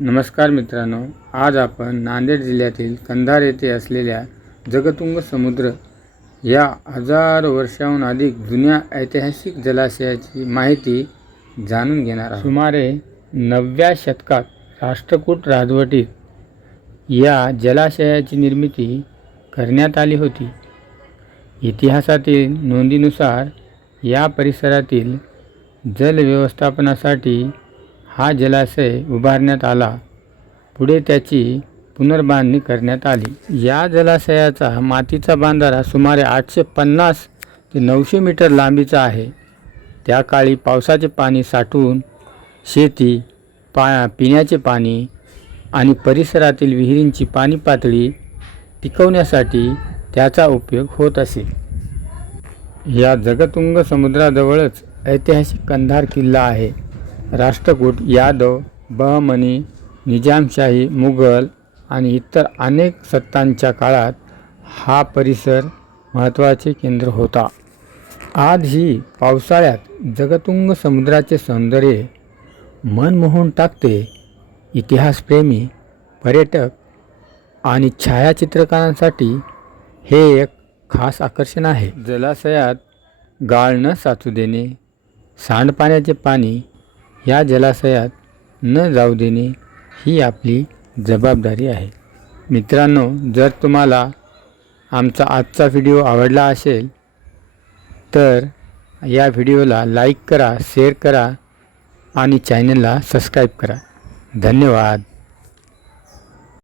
नमस्कार मित्रांनो, आज आपण नांदेड जिल्ह्यातील कंधार येथे असलेल्या जगतुंग समुद्र या हजारो वर्षांहून अधिक जुन्या ऐतिहासिक जलाशयाची माहिती जाणून घेणार आहोत। सुमारे 9व्या शतकात राष्ट्रकूट राजवटीत या जलाशयाची निर्मिती करण्यात आली होती। इतिहासातील नोंदीनुसार या परिसरातील जल व्यवस्थापनासाठी हा जलाशय उभारण्यात आला। पुढे त्याची पुनर्बांधणी करण्यात आली। या जलाशयाचा मातीचा बांधारा सुमारे 850 ते 900 मीटर लांबीचा आहे। त्या काळी पावसाचे पाणी साठवून शेती, पिण्याचे पाणी आणि परिसरातील विहिरींची पाणी पातळी टिकवण्यासाठी त्याचा उपयोग होत असे। या जगतुंग समुद्राजवळच ऐतिहासिक कंधार किल्ला आहे। राष्ट्रकूट, यादव, बहमनी, निजामशाही, मुघल आणि इतर अनेक सत्तांच्या काळात हा परिसर महत्त्वाचे केंद्र होता। आजही पावसाळ्यात जगतुंग समुद्राचे सौंदर्य मन मोहून टाकते। इतिहासप्रेमी, पर्यटक आणि छायाचित्रकारांसाठी हे एक खास आकर्षण आहे। जलाशयात गाळ न साचू देणे, सांडपाण्याचे पाणी या जलाशयात न जाऊ देणे ही आपली जबाबदारी आहे। मित्रांनो, जर तुम्हाला आमचा आजचा व्हिडिओ आवडला असेल तर या व्हिडिओला लाईक करा, शेअर करा आणि चॅनलला सबस्क्राईब करा। धन्यवाद।